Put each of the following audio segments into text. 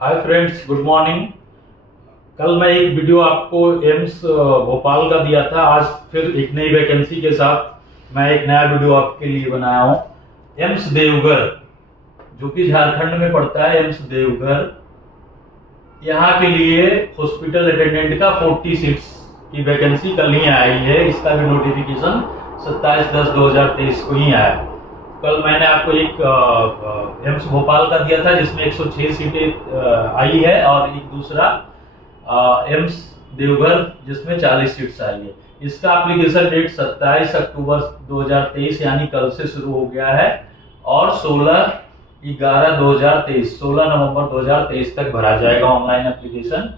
Hi friends, good morning. कल मैं एक वीडियो आपको एम्स भोपाल का दिया था। आज फिर एक नई वैकेंसी के साथ मैं एक नया वीडियो आपके लिए बनाया हूँ। एम्स देवघर, जो कि झारखंड में पड़ता है। एम्स देवघर यहाँ के लिए हॉस्पिटल अटेंडेंट का 40 सीट्स की वैकेंसी कल ही आई है। इसका भी नोटिफिकेशन 27/10/2023 को ही आया। कल मैंने आपको एक एम्स भोपाल का दिया था जिसमें 106 सीटें आई है, और एक दूसरा एम्स देवघर जिसमें 40 सीट्स आई है। इसका एप्लीकेशन डेट 27 अक्टूबर 2023 यानी कल से शुरू हो गया है, और 16 नवंबर 2023 तक भरा जाएगा ऑनलाइन एप्लीकेशन।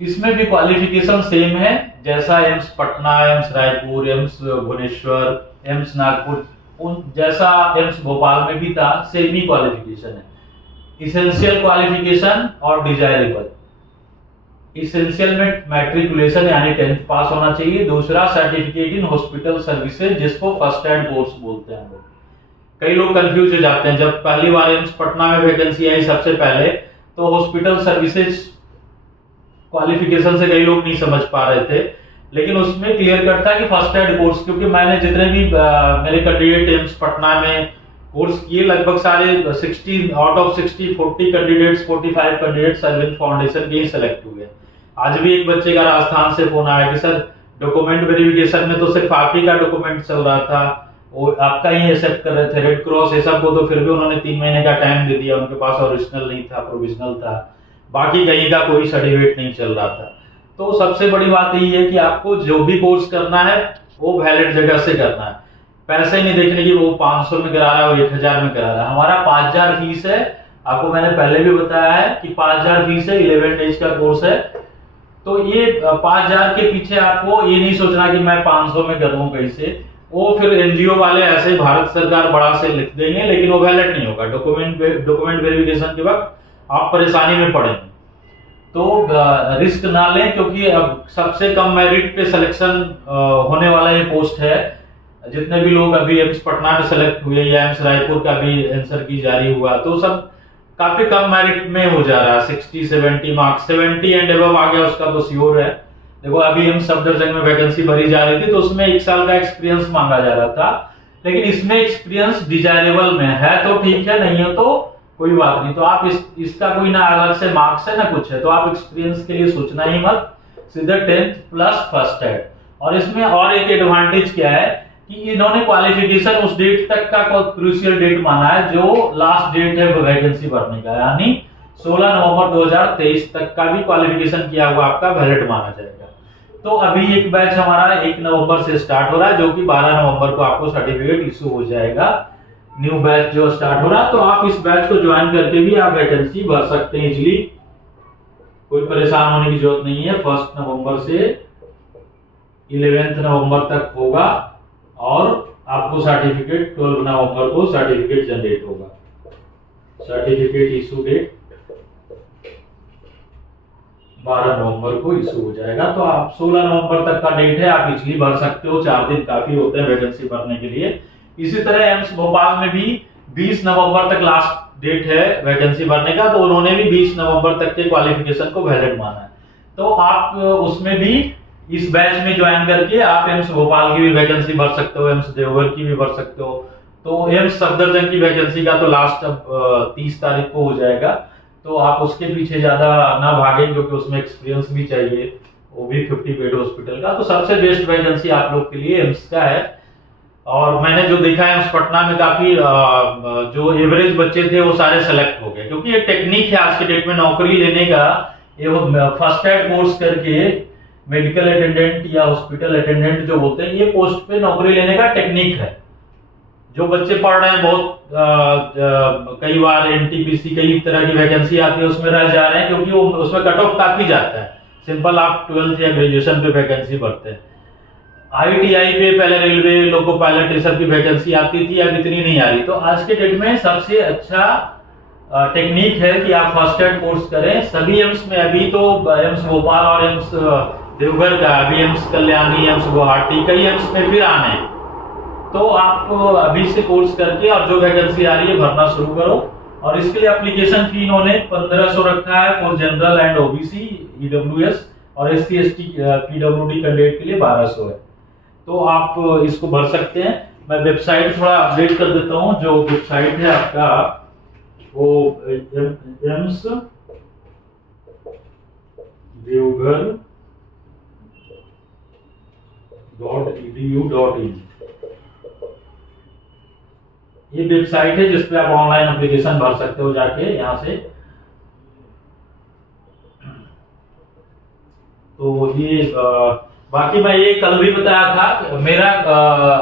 इसमें भी क्वालिफिकेशन सेम है, जैसा AIIMS Patna, AIIMS Raipur, AIIMS Bhubaneswar, AIIMS Nagpur, उन जैसा एम्स भोपाल में भी था, सेम ही क्वालिफिकेशन है। इसेंशियल क्वालिफिकेशन और डिजायरेबल। इसेंशियल में मैट्रिकुलेशन यानी 10th पास होना चाहिए। दूसरा सर्टिफिकेट इन हॉस्पिटल सर्विसेज, जिसको फर्स्ट एड कोर्स बोलते हैं लोग। कई लोग कंफ्यूज हो जाते हैं। जब पहली बार एम्स पटना में वैकेंसी आई सबसे पहले, तो हॉस्पिटल सर्विसेज क्वालिफिकेशन से कई लोग नहीं समझ पा रहे थे, लेकिन उसमें क्लियर कट था कि फर्स्ट एड कोर्स। क्योंकि मैंने जितने भी मेरे कैंडिडेट एम्स पटना में कोर्स किए, लगभग सारे 60 out of 60 40 candidates 45 candidates Arvind foundation के ही सेलेक्ट हुए। आज भी एक बच्चे का राजस्थान से फोन आया कि सर डॉक्यूमेंट वेरिफिकेशन में तो सिर्फ आप ही का डॉक्यूमेंट चल रहा था, वो आपका ही एक्सेप्ट कर रहे थे। रेड क्रॉस ये सब को तो फिर भी उन्होंने 3 महीने का टाइम दे दिया, उनके पास ओरिजिनल नहीं था, प्रोविजनल था, बाकी कहीं का कोई सर्टिफिकेट नहीं चल रहा था। तो सबसे बड़ी बात यही है कि आपको जो भी कोर्स करना है वो वैलिड जगह से करना है। पैसे नहीं देखने की वो 500 में करा रहा है, वो 1000 में करा रहा है। हमारा 5000 फीस है। आपको मैंने पहले भी बताया है कि 5000 फीस है, 11 डेज का कोर्स है। तो ये 5000 के पीछे आपको ये नहीं सोचना कि मैं 500 में कर लूं कहीं से। वो फिर एनजीओ वाले ऐसे भारत सरकार बड़ा से लिख देंगे, लेकिन वो वैलिड नहीं होगा। डॉक्यूमेंट वेरिफिकेशन के वक्त आप परेशानी में पड़ेंगे। तो रिस्क ना लें, क्योंकि अब सबसे कम मेरिट पे सिलेक्शन होने वाला ये पोस्ट है। जितने भी लोग अभी एम्स पटना में सेलेक्ट हुए या एम्स रायपुर का भी आंसर की जारी हुआ, तो सब काफी कम मेरिट में हो जा रहा है। 60-70 मार्क्स, 70 एंड अबव आ गया उसका तो श्योर है। देखो अभी एम्स सफदरजंग में वैकेंसी भरी जा रही थी, तो उसमें 1 साल का एक्सपीरियंस मांगा जा रहा था, लेकिन इसमें एक्सपीरियंस डिजायरेबल में है तो ठीक है, नहीं है तो कोई बात नहीं। तो आप इसका कोई ना अलग से मार्क्स है ना कुछ है, तो आप एक्सपीरियंस के लिए सोचना ही मत, सीधे 10th प्लस फर्स्ट एड। और इसमें और एक एडवांटेज क्या है कि इन्होंने क्वालिफिकेशन उस डेट तक का क्रूशियल डेट माना है जो लास्ट डेट है वैकेंसी भरने का, यानी 16 नवंबर 2023 तक का भी क्वालिफिकेशन किया हुआ आपका वैलिड माना जाएगा। तो अभी एक बैच हमारा 1 नवंबर से स्टार्ट हो रहा है, जो कि 12 नवंबर को आपको सर्टिफिकेट इशू हो जाएगा। न्यू बैच जो स्टार्ट हो रहा है, तो आप इस बैच को ज्वाइन करके भी आप वैकेंसी भर सकते हैं इजीली। कोई परेशान होने की जरूरत नहीं है। 1 नवंबर से 11 नवंबर तक होगा, और आपको सर्टिफिकेट 12 नवंबर को सर्टिफिकेट जनरेट होगा। सर्टिफिकेट इशू डेट 12 नवंबर को इशू हो जाएगा। तो आप 16 नवंबर तक का डेट है, आप इजीली भर सकते हो। 4 दिन काफी होते हैं वैकेंसी भरने के लिए। इसी तरह एम्स भोपाल में भी 20 नवंबर तक लास्ट डेट है वैकेंसी भरने का, तो उन्होंने भी 20 नवंबर तक के क्वालिफिकेशन को वैलिड माना है। तो आप उसमें भी इस बैच में ज्वाइन करके आप एम्स भोपाल की भी वैकेंसी भर सकते हो, एम्स देवघर की भी भर सकते हो। तो एम्स सफदरजंग की वैकेंसी का तो लास्ट अब 30 तारीख को हो जाएगा, तो आप उसके पीछे ज्यादा ना भागें, क्योंकि उसमें एक्सपीरियंस भी चाहिए, वो भी 50 बेड हॉस्पिटल का। तो सबसे बेस्ट वैकेंसी आप लोग के लिए एम्स का है। और मैंने जो देखा है उस पटना में काफी जो एवरेज बच्चे थे वो सारे सेलेक्ट हो गए, क्योंकि ये टेक्निक है आज के डेट में नौकरी लेने का। ये फर्स्ट एड कोर्स करके मेडिकल अटेंडेंट या हॉस्पिटल अटेंडेंट जो बोलते हैं, ये पोस्ट पे नौकरी लेने का टेक्निक है। जो बच्चे पढ़ रहे हैं बहुत कई बार एनटीपीसी कई तरह की वैकेंसी आती है, उसमें रह जा रहे हैं, क्योंकि वो उसमें कट ऑफ काफी जाता है। सिंपल आप 12th या ग्रेजुएशन पे वैकेंसी भरते हैं। आईटीआई पे पहले रेलवे लोको पायलट ये सब की वैकेंसी आती थी, अब इतनी नहीं आ रही। तो आज के डेट में सबसे अच्छा टेक्निक है कि आप फर्स्ट एड कोर्स करें। सभी एम्स में अभी तो एम्स भोपाल और एम्स देवघर का, अभी एम्स कल्याणी, एम्स गुवाहाटी, कई एम्स में फिर आने हैं। तो आप अभी से कोर्स करके और जो वैकेंसी आ रही है भरना शुरू करो, और इसके लिए एप्लीकेशन फी इन्होंने 1500 रखा है for general and OBC, EWS और एससी एसटी पीडब्ल्यूडी कैंडिडेट के लिए 1200 है। तो आप इसको भर सकते हैं। मैं वेबसाइट थोड़ा अपडेट कर देता हूं। जो वेबसाइट है आपका वो एम्स deoghar.edu.in ये वेबसाइट है जिसपे आप ऑनलाइन एप्लीकेशन भर सकते हो जाके यहाँ से। तो ये बाकी मैं ये कल भी बताया था, मेरा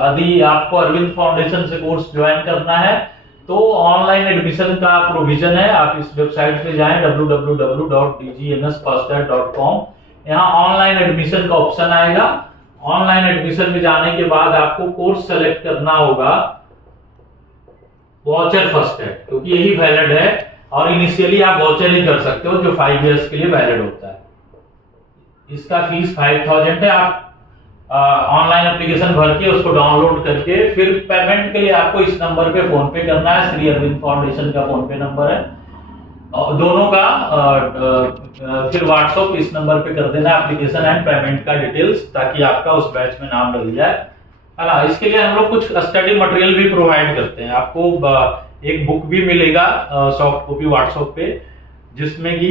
यदि आपको अरविंद फाउंडेशन से कोर्स ज्वाइन करना है तो ऑनलाइन एडमिशन का प्रोविजन है। आप इस वेबसाइट पे जाएं www.dgmsfirstaid.com। यहाँ ऑनलाइन एडमिशन का ऑप्शन आएगा। ऑनलाइन एडमिशन में जाने के बाद आपको कोर्स सेलेक्ट करना होगा वाउचर फर्स्ट एड, क्योंकि यही वैलिड है और इनिशियली आप वाउचर ही कर सकते हो जो 5 इयर्स के लिए वैलिड होता है। इसका फीस 5000 है। आप ऑनलाइन एप्लीकेशन भर के उसको डाउनलोड करके फिर पेमेंट के लिए आपको इस नंबर पे फोन पे करना है। श्री अरविंद फाउंडेशन का फोन पे नंबर है और दोनों का फिर व्हाट्सएप इस नंबर पे कर देना एप्लीकेशन एंड पेमेंट का डिटेल्स, ताकि आपका उस बैच में नाम डल जाए, है ना। इसके लिए हम लोग कुछ स्टडी मटेरियल भी प्रोवाइड करते हैं। आपको एक बुक भी मिलेगा सॉफ्ट कॉपी व्हाट्सएप पे, जिसमें कि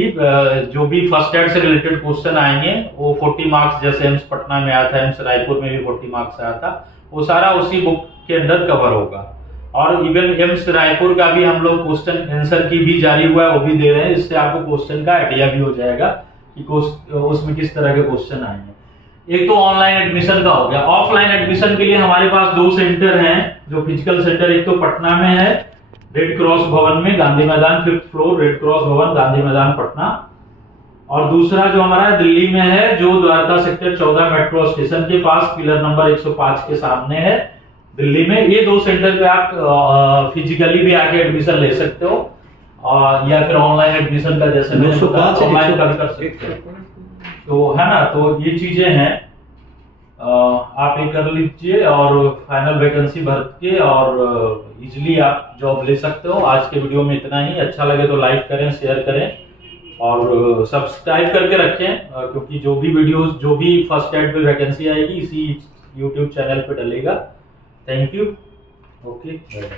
जो भी फर्स्ट एड से रिलेटेड क्वेश्चन आएंगे वो 40 मार्क्स, जैसे एम्स पटना में आया था, एम्स रायपुर में भी 40 मार्क्स आया था, वो सारा उसी बुक के अंदर कवर होगा। और इवन एम्स रायपुर का भी हम लोग क्वेश्चन आंसर की भी जारी हुआ है, वो भी दे रहे हैं। इससे आपको क्वेश्चन का आइडिया भी हो जाएगा कि उसमें किस तरह के क्वेश्चन आएंगे। एक तो ऑनलाइन एडमिशन का हो गया। ऑफलाइन एडमिशन के लिए हमारे पास 2 सेंटर हैं जो फिजिकल सेंटर, एक तो पटना में है रेड क्रॉस भवन में, गांधी मैदान 5th फ्लोर, रेड क्रॉस भवन गांधी मैदान पटना, और दूसरा जो हमारा दिल्ली में है जो द्वारका सेक्टर 14 मेट्रो स्टेशन के पास पिलर नंबर 105 के सामने है दिल्ली में। ये 2 सेंटर पे आप फिजिकली भी आके एडमिशन ले सकते हो और या फिर ऑनलाइन एडमिशन का जैसे ऑनलाइन का भी कर सकते हो, तो है ना। तो ये चीजें हैं, आप ये कर लीजिए और फाइनल वैकेंसी भर के और इजीली आप जॉब ले सकते हो। आज के वीडियो में इतना ही। अच्छा लगे तो लाइक करें, शेयर करें और सब्सक्राइब करके रखें, क्योंकि जो भी वीडियोस, जो भी फर्स्ट एड पे वैकेंसी आएगी इसी YouTube चैनल पे डलेगा। Thank you. Okay, bye.